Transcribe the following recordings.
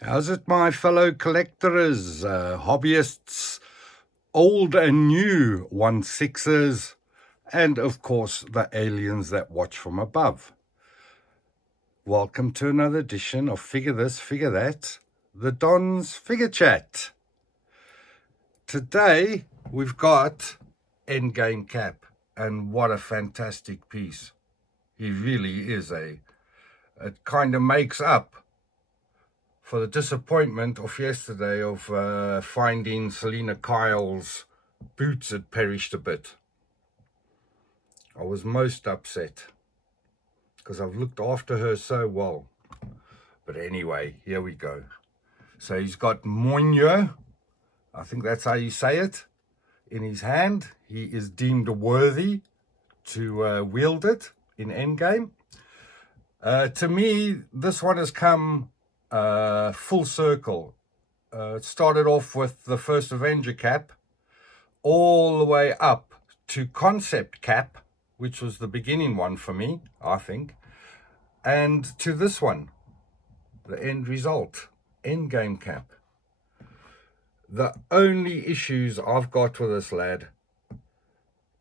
How's it, my fellow collectors, hobbyists, old and new 1/6s, and of course the aliens that watch from above? Welcome to another edition of Figure This, Figure That, the Don's Figure Chat. Today we've got Endgame Cap, and what a fantastic piece. He really is it kind of makes up for the disappointment of yesterday of finding Selena Kyle's boots had perished a bit. I was most upset because I've looked after her so well. But anyway, here we go. So he's got Mjolnir, I think that's how you say it, in his hand. He is deemed worthy to wield it in Endgame. To me, this one has come full circle. It started off with the first Avenger Cap, all the way up to Concept Cap, which was the beginning one for me, I think, and to this one, the end result, Endgame Cap. The only issues I've got with this lad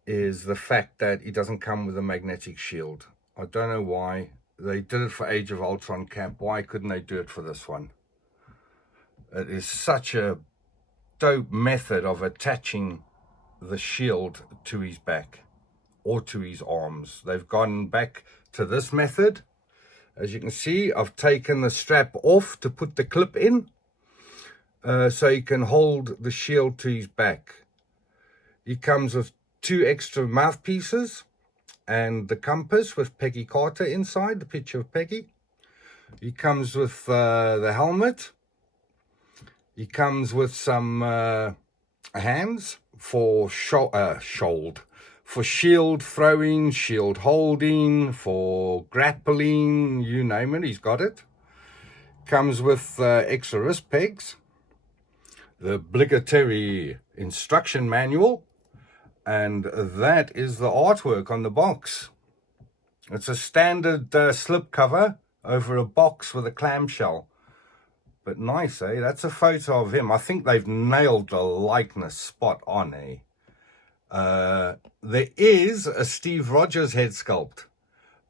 is the fact that he doesn't come with a magnetic shield. I don't know why. They did it for Age of Ultron Cap. Why couldn't they do it for this one? It is such a dope method of attaching the shield to his back or to his arms. They've gone back to this method. As you can see, I've taken the strap off to put the clip in so he can hold the shield to his back. He comes with 2 extra mouthpieces and the compass with Peggy Carter inside, the picture of Peggy. He comes with the helmet. He comes with some hands for for shield throwing, shield holding, for grappling, you name it, he's got it. Comes with extra wrist pegs, the obligatory instruction manual, and that is the artwork on the box. It's a standard slip cover over a box with a clamshell. But nice, eh? That's a photo of him. I think they've nailed the likeness spot on, eh? There is a Steve Rodgers head sculpt,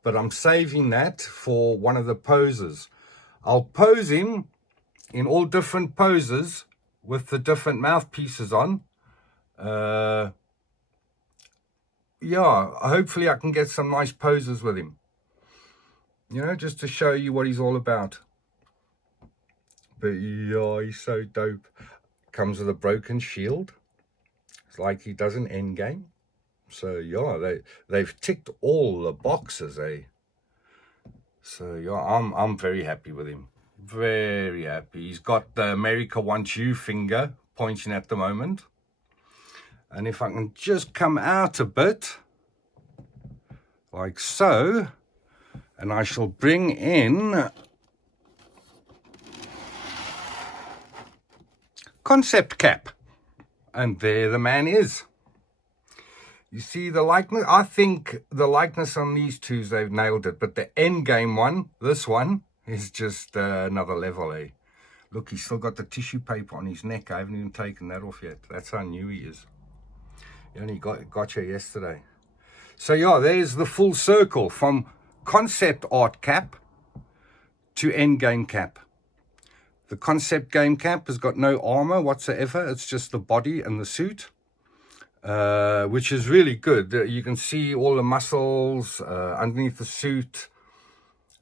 but I'm saving that for one of the poses. I'll pose him in all different poses with the different mouthpieces on. Yeah, hopefully I can get some nice poses with him, you know, just to show you what he's all about. But yeah, he's so dope. Comes with a broken shield. It's like he does in Endgame. So yeah, they've ticked all the boxes, eh? So yeah, I'm very happy with him. Very happy. He's got the America Wants You finger pointing at the moment. And if I can just come out a bit, like so, and I shall bring in Concept Cap. And there the man is. You see the likeness? I think the likeness on these two, they've nailed it. But the Endgame one, this one, is just another level, eh? Look, he's still got the tissue paper on his neck. I haven't even taken that off yet. That's how new he is. He only got you yesterday. So yeah, there's the full circle from Concept Art Cap to Endgame Cap. The Concept Game Cap has got no armor whatsoever. It's just the body and the suit, which is really good. You can see all the muscles underneath the suit.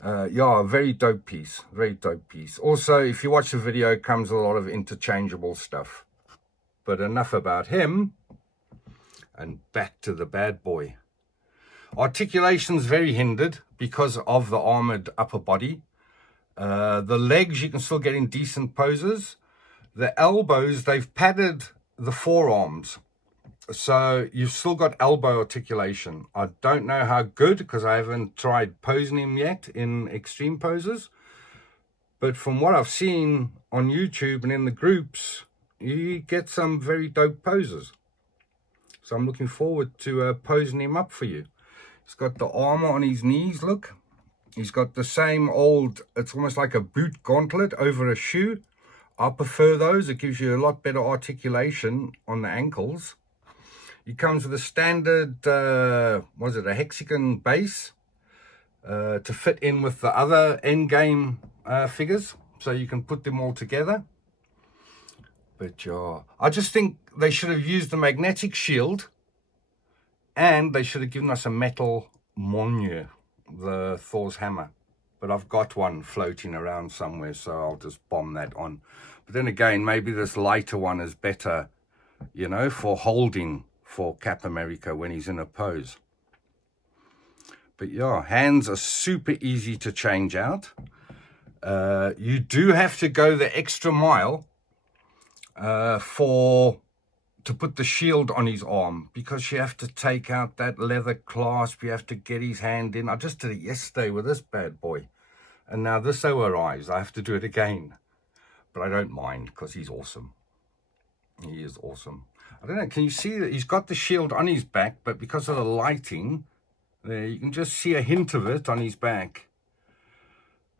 Yeah, very dope piece. Very dope piece. Also, if you watch the video, it comes with a lot of interchangeable stuff. But enough about him. And back to the bad boy. Articulation's very hindered because of the armored upper body. The legs you can still get in decent poses. The elbows, they've padded the forearms, so you've still got elbow articulation. I don't know how good, because I haven't tried posing him yet in extreme poses, but from what I've seen on YouTube and in the groups, you get some very dope poses. So I'm looking forward to posing him up for you. He's got the armor on his knees, look. He's got the same old, it's almost like a boot gauntlet over a shoe. I prefer those. It gives you a lot better articulation on the ankles. He comes with a standard, was it a hexagon base to fit in with the other Endgame figures, so you can put them all together. But yeah, I just think they should have used the magnetic shield, and they should have given us a metal Mjolnir, the Thor's hammer. But I've got one floating around somewhere, so I'll just bomb that on. But then again, maybe this lighter one is better, you know, for holding for Cap America when he's in a pose. But yeah, hands are super easy to change out. You do have to go the extra mile to put the shield on his arm, because you have to take out that leather clasp, you have to get his hand in. I just did it yesterday with this bad boy, and now this arrives. I have to do it again, but I don't mind because he's awesome. He is awesome. I don't know, can you see that he's got the shield on his back, but because of the lighting there, you can just see a hint of it on his back.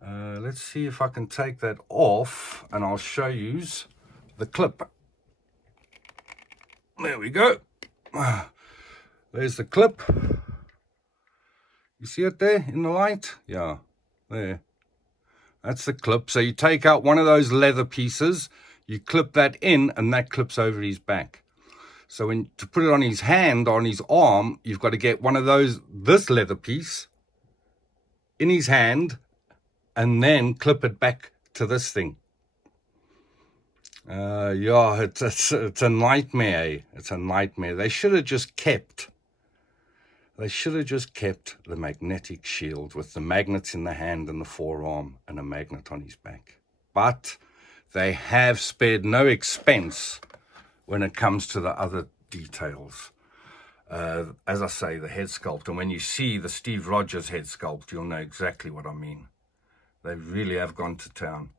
Let's see if I can take that off, and I'll show you the clip. There we go. There's the clip. You see it there in the light? Yeah, there. That's the clip. So you take out one of those leather pieces, you clip that in, and that clips over his back. So to put it on his hand or on his arm, you've got to get one of those, this leather piece, in his hand, and then clip it back to this thing. Yeah, it's a nightmare. It's a nightmare. They should have just kept the magnetic shield with the magnets in the hand and the forearm and a magnet on his back. But they have spared no expense when it comes to the other details. As I say, the head sculpt, and when you see the Steve Rodgers head sculpt, you'll know exactly what I mean. They really have gone to town.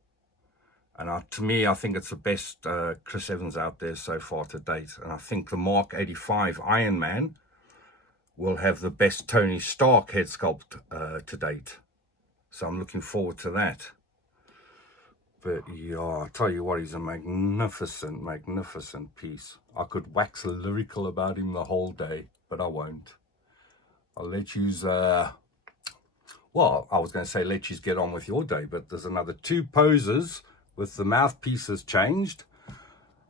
And to me, I think it's the best Chris Evans out there so far to date. And I think the Mark 85 Iron Man will have the best Tony Stark head sculpt to date. So I'm looking forward to that. But yeah, I'll tell you what, he's a magnificent, magnificent piece. I could wax lyrical about him the whole day, but I won't. I'll let you, well, I was going to say let you get on with your day, but there's another 2 poses with the mouthpieces changed,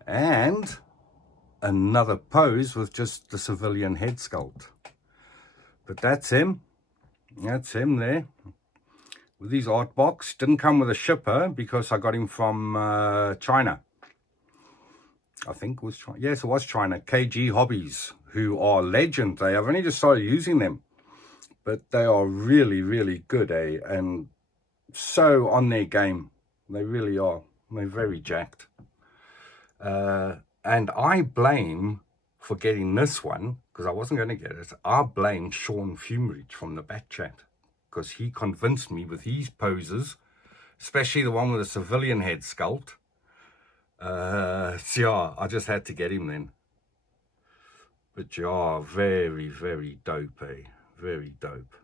and another pose with just the civilian head sculpt. But that's him there with his art box. Didn't come with a shipper because I got him from China. I think it was China. Yes, it was China. KG Hobbies, who are legend. I've only just started using them, but they are really, really good, and so on their game. They really are. They're very jacked. And I blame, for getting this one, because I wasn't going to get it, I blame Sean Fumerich from the back chat, because he convinced me with his poses, especially the one with the civilian head sculpt. So yeah, I just had to get him then. But yeah, very, very dope, very dope.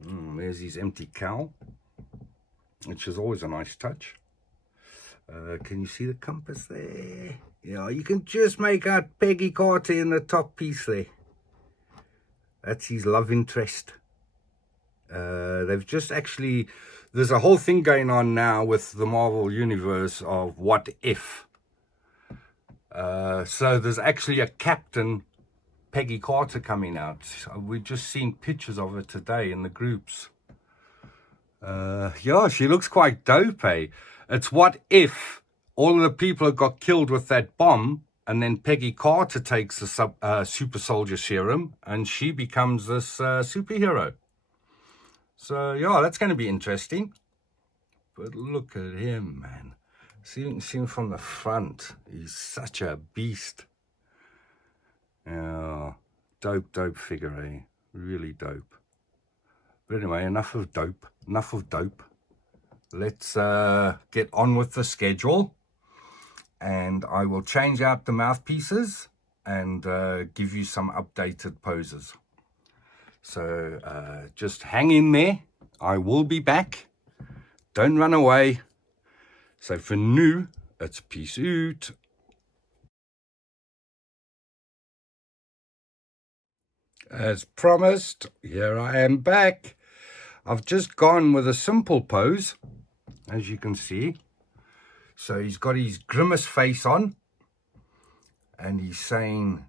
There's his empty cowl, which is always a nice touch. Can you see the compass there? Yeah, you can just make out Peggy Carter in the top piece there. That's his love interest. They've just actually, there's a whole thing going on now with the Marvel Universe of what if. So there's actually a Captain Peggy Carter coming out. We've just seen pictures of her today in the groups. Yeah, she looks quite dope, eh? It's what if all of the people have got killed with that bomb, and then Peggy Carter takes the super soldier serum, and she becomes this superhero. So, yeah, that's going to be interesting. But look at him, man. See, you can see him from the front. He's such a beast. Yeah, dope figure, eh? Really dope. But anyway, enough of dope. Let's get on with the schedule. And I will change out the mouthpieces and give you some updated poses. So just hang in there. I will be back. Don't run away. So for now, it's peace out. As promised, here I am back. I've just gone with a simple pose, as you can see. So he's got his grimace face on, and he's saying,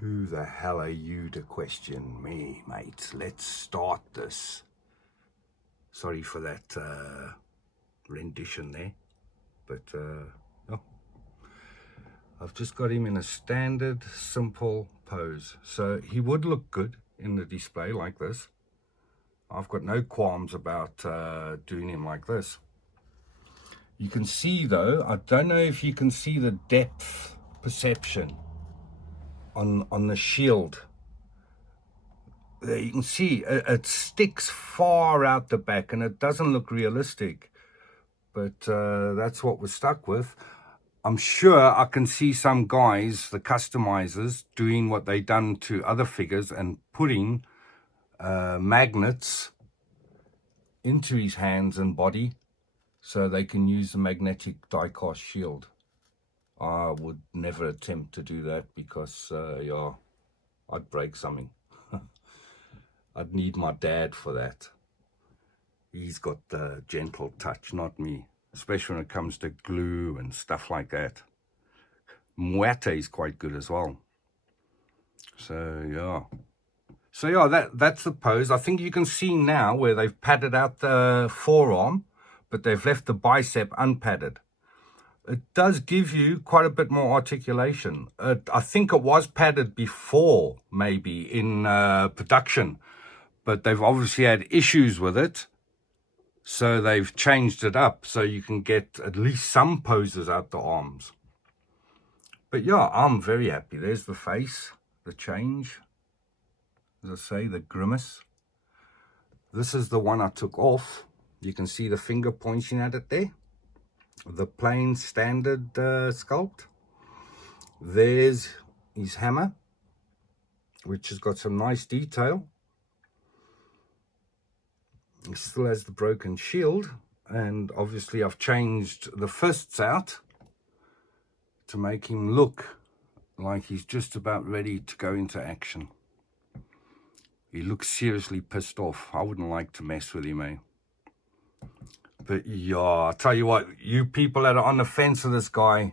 "Who the hell are you to question me, mate? Let's start this." Sorry for that rendition there, but oh, I've just got him in a standard, simple pose. So he would look good in the display like this. I've got no qualms about doing him like this. You can see though, I don't know if you can see the depth perception on the shield. There you can see it sticks far out the back and it doesn't look realistic, but that's what we're stuck with. I'm sure I can see some guys, the customizers, doing what they done to other figures and putting magnets into his hands and body so they can use the magnetic die-cast shield. I would never attempt to do that because, yeah, I'd break something. I'd need my dad for that. He's got the gentle touch, not me, especially when it comes to glue and stuff like that. Muerte is quite good as well. So, yeah. So, yeah, that's the pose. I think you can see now where they've padded out the forearm, but they've left the bicep unpadded. It does give you quite a bit more articulation. I think it was padded before, maybe, in production, but they've obviously had issues with it, so they've changed it up so you can get at least some poses out the arms. But yeah, I'm very happy. There's the face, the change, as I say, the grimace. This is the one I took off. You can see the finger pointing at it there. The plain standard sculpt. There's his hammer, which has got some nice detail. He still has the broken shield, and obviously I've changed the fists out to make him look like he's just about ready to go into action. He looks seriously pissed off. I wouldn't like to mess with him, eh? But yeah, I'll tell you what, you people that are on the fence of this guy,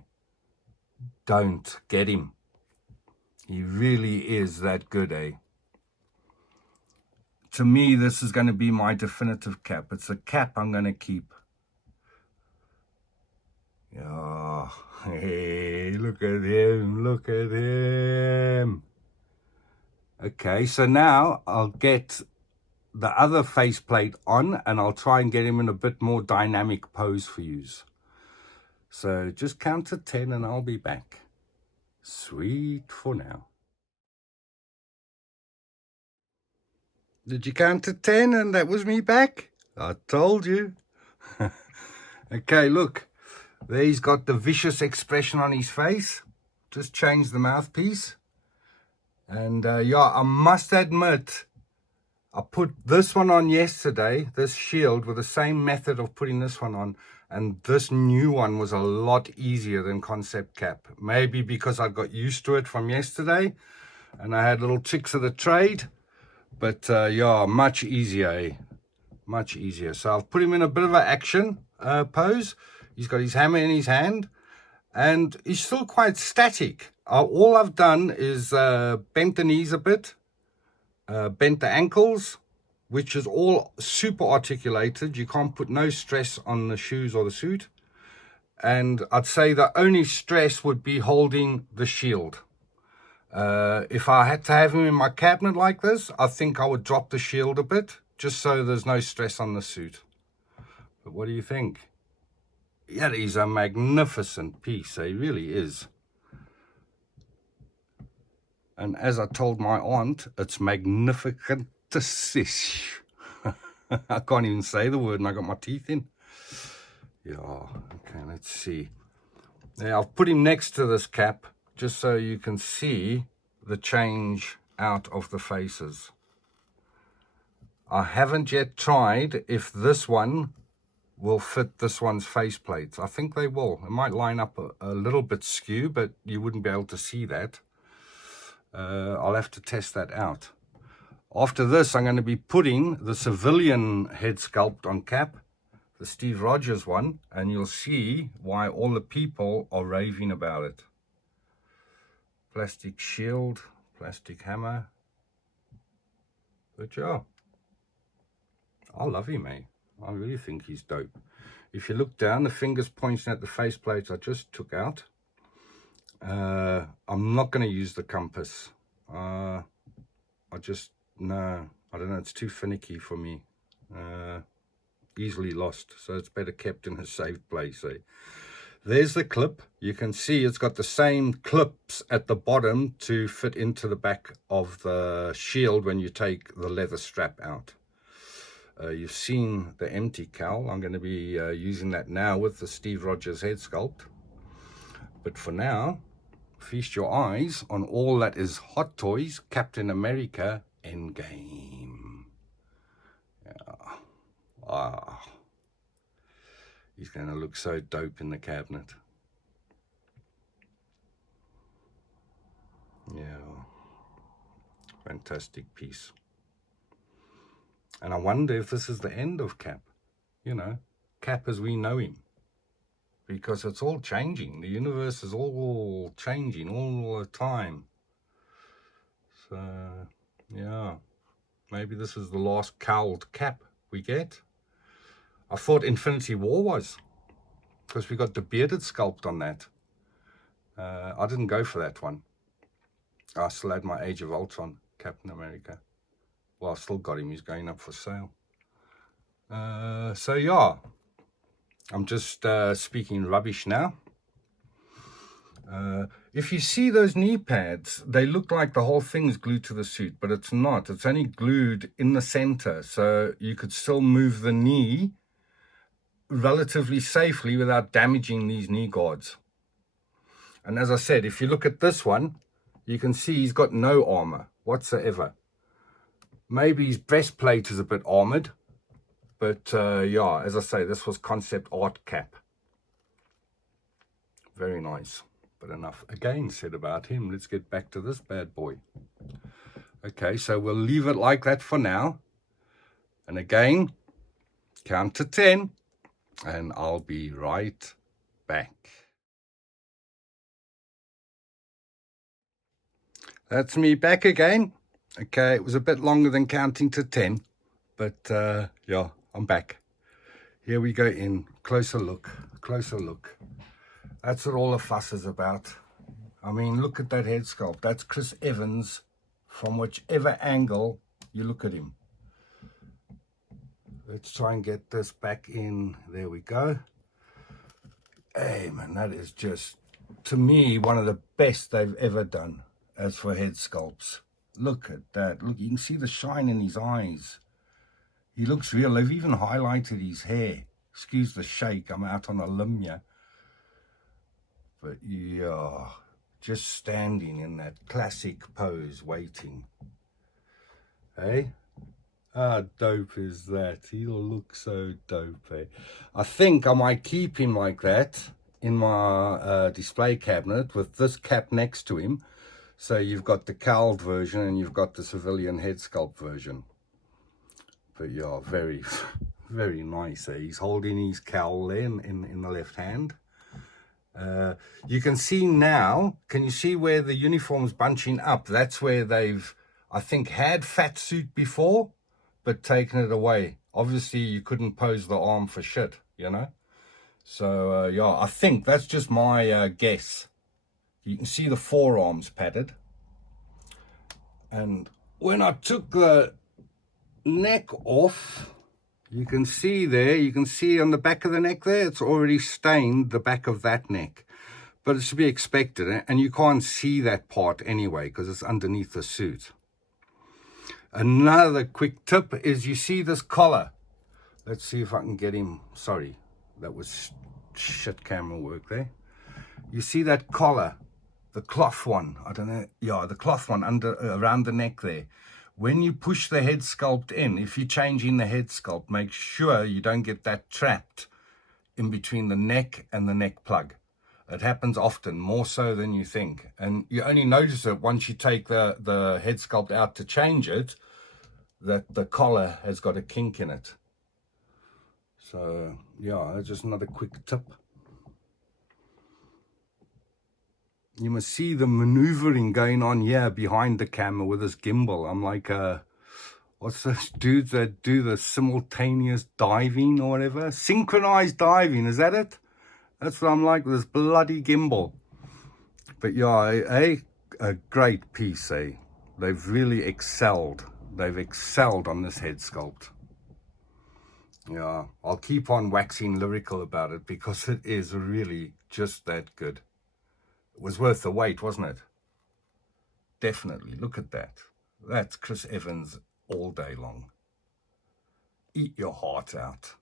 don't get him. He really is that good, eh? To me, this is going to be my definitive cap. It's a cap I'm going to keep. Yeah, hey, look at him, look at him. Okay, so now I'll get the other faceplate on and I'll try and get him in a bit more dynamic pose for you. So just count to 10 and I'll be back. Sweet for now. Did you count to 10 and that was me back? I told you. Okay, look. There he's got the vicious expression on his face. Just changed the mouthpiece. And yeah, I must admit, I put this one on yesterday, this shield, with the same method of putting this one on. And this new one was a lot easier than Concept Cap. Maybe because I got used to it from yesterday and I had little tricks of the trade. But yeah, much easier, eh? Much easier. So I've put him in a bit of an action pose. He's got his hammer in his hand and he's still quite static. All I've done is bent the knees a bit, bent the ankles, which is all super articulated. You can't put no stress on the shoes or the suit. And I'd say the only stress would be holding the shield. If I had to have him in my cabinet like this, I think I would drop the shield a bit, just so there's no stress on the suit. But what do you think? Yeah, he's a magnificent piece. He really is. And as I told my aunt, it's magnificentish. I can't even say the word and I got my teeth in. Yeah, okay, let's see. Now, I've put him next to this cap just so you can see the change out of the faces. I haven't yet tried if this one will fit this one's faceplates. I think they will. It might line up a little bit skew, but you wouldn't be able to see that. I'll have to test that out. After this, I'm going to be putting the civilian head sculpt on Cap, the Steve Rodgers one, and you'll see why all the people are raving about it. Plastic shield, plastic hammer. But yeah, I love him, eh? I really think he's dope. If you look down, the fingers pointing at the faceplates I just took out. I'm not going to use the compass. No, I don't know, it's too finicky for me. Easily lost, so it's better kept in a safe place, eh? There's the clip. You can see it's got the same clips at the bottom to fit into the back of the shield when you take the leather strap out. You've seen the empty cowl. I'm going to be using that now with the Steve Rodgers head sculpt. But for now, feast your eyes on all that is Hot Toys Captain America Endgame. Yeah. Ah. He's going to look so dope in the cabinet. Yeah. Fantastic piece. And I wonder if this is the end of Cap. You know, Cap as we know him. Because it's all changing. The universe is all changing all the time. So, yeah. Maybe this is the last cowled Cap we get. I thought Infinity War was, because we got the bearded sculpt on that. I didn't go for that one. I still had my Age of Ultron Captain America. Well, I still got him. He's going up for sale. So yeah, I'm just speaking rubbish now. If you see those knee pads, they look like the whole thing is glued to the suit, but it's not. It's only glued in the center, so you could still move the knee relatively safely without damaging these knee guards. And as I said, if you look at this one, you can see he's got no armor whatsoever. Maybe his breastplate is a bit armored, but yeah, as I say, this was Concept Art Cap. Very nice. But enough again said about him. Let's get back to this bad boy. Okay, so we'll leave it like that for now. And again, count to 10. And I'll be right back. That's me back again. Okay, it was a bit longer than counting to 10, but yeah, I'm back. Here we go in. Closer look, closer look. That's what all the fuss is about. I mean, look at that head sculpt. That's Chris Evans from whichever angle you look at him. Let's try and get this back in. There we go. Hey, man, that is just, to me, one of the best they've ever done as for head sculpts. Look at that. Look, you can see the shine in his eyes. He looks real. They've even highlighted his hair. Excuse the shake. I'm out on a limb here. But yeah, just standing in that classic pose, waiting. Hey? How dope is that? He'll look so dope, eh? I think I might keep him like that in my display cabinet with this cap next to him. So you've got the cowled version and you've got the civilian head sculpt version. But yeah, very, very nice, eh? He's holding his cowl there in the left hand. You can see now, can you see where the uniform's bunching up? That's where they've, I think, had fat suit before, but taken it away. Obviously, you couldn't pose the arm for shit, you know? So, yeah, I think that's just my guess. You can see the forearms padded. And when I took the neck off, you can see there, you can see on the back of the neck there, it's already stained the back of that neck. But it's to be expected, and you can't see that part anyway because it's underneath the suit. Another quick tip is you see this collar. Let's see if I can get him. Sorry, that was shit camera work there. You see that collar, the cloth one, I don't know, yeah, the cloth one under around the neck there. when you push the head sculpt in, if you're changing the head sculpt, make sure you don't get that trapped in between the neck and the neck plug. It happens often, more so than you think. And you only notice it once you take the head sculpt out to change it, that the collar has got a kink in it. So, yeah, that's just another quick tip. You must see the maneuvering going on here behind the camera with this gimbal. I'm like, what's those dudes that do the simultaneous diving or whatever? Synchronized diving, is that it? That's what I'm like with this bloody gimbal. But yeah, a great piece, eh? They've really excelled. They've excelled on this head sculpt. Yeah, I'll keep on waxing lyrical about it because it is really just that good. It was worth the wait, wasn't it? Definitely. Look at that. That's Chris Evans all day long. Eat your heart out.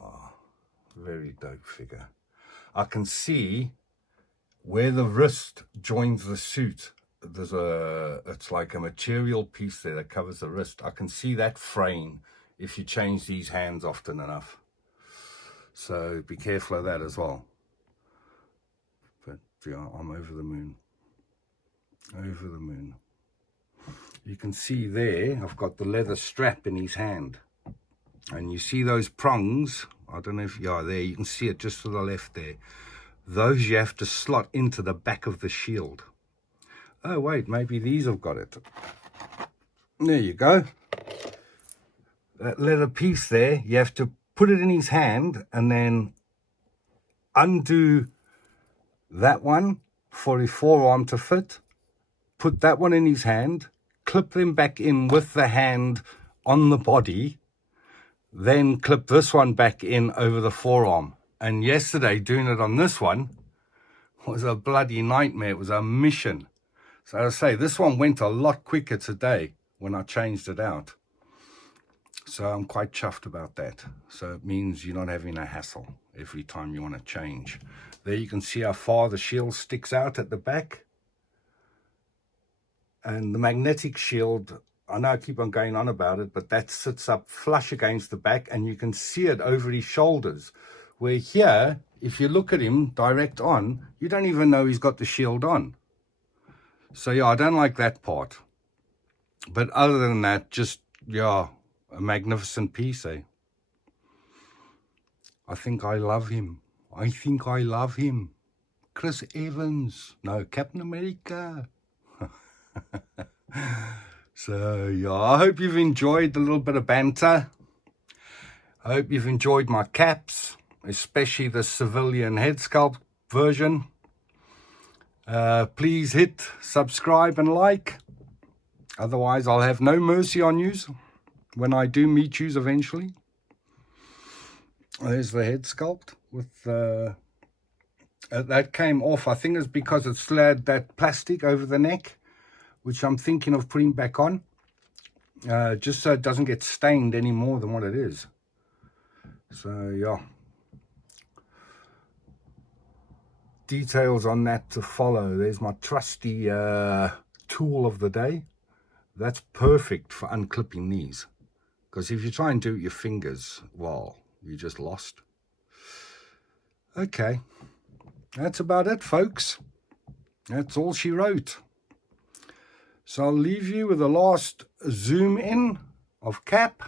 Oh, very dope figure. I can see where the wrist joins the suit. It's like a material piece there that covers the wrist. I can see that fraying if you change these hands often enough. So be careful of that as well. But yeah, I'm over the moon. Over the moon. You can see there, I've got the leather strap in his hand. And you see those prongs, I don't know if you are there, you can see it just to the left there. Those you have to slot into the back of the shield. Oh wait, maybe these have got it. There you go. That leather piece there, you have to put it in his hand and then undo that one for his forearm to fit. Put that one in his hand, clip them back in with the hand on the body, then clip this one back in over the forearm. And yesterday, doing it on this one was a bloody nightmare. It was a mission. So I say, this one went a lot quicker today when I changed it out. So I'm quite chuffed about that. So it means you're not having a hassle every time you want to change. There you can see how far the shield sticks out at the back. And the magnetic shield, I know I keep on going on about it, but that sits up flush against the back and you can see it over his shoulders. Where here, if you look at him direct on, you don't even know he's got the shield on. So yeah, I don't like that part. But other than that, just, yeah, a magnificent piece, eh? I think I love him. I think I love him. Chris Evans. No, Captain America. So, yeah, I hope you've enjoyed the little bit of banter. I hope you've enjoyed my caps, especially the civilian head sculpt version. Please hit subscribe and like. Otherwise, I'll have no mercy on yous when I do meet yous eventually. There's the head sculpt with that came off. I think it's because it still had that plastic over the neck, which I'm thinking of putting back on, just so it doesn't get stained any more than what it is. So, yeah. Details on that to follow. There's my trusty tool of the day. That's perfect for unclipping these. Because if you try and do it with your fingers, well, you just lost. Okay. That's about it, folks. That's all she wrote. So I'll leave you with the last zoom in of Cap.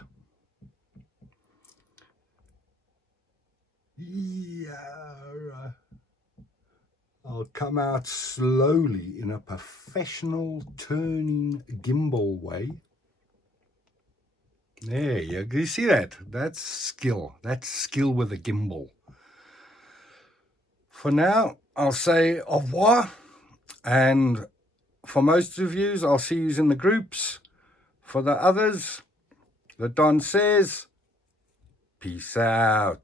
Yeah. I'll come out slowly in a professional turning gimbal way. There you go. You see that? That's skill. That's skill with a gimbal. For now, I'll say au revoir. And for most of you, I'll see you in the groups. For the others, the Don says, peace out.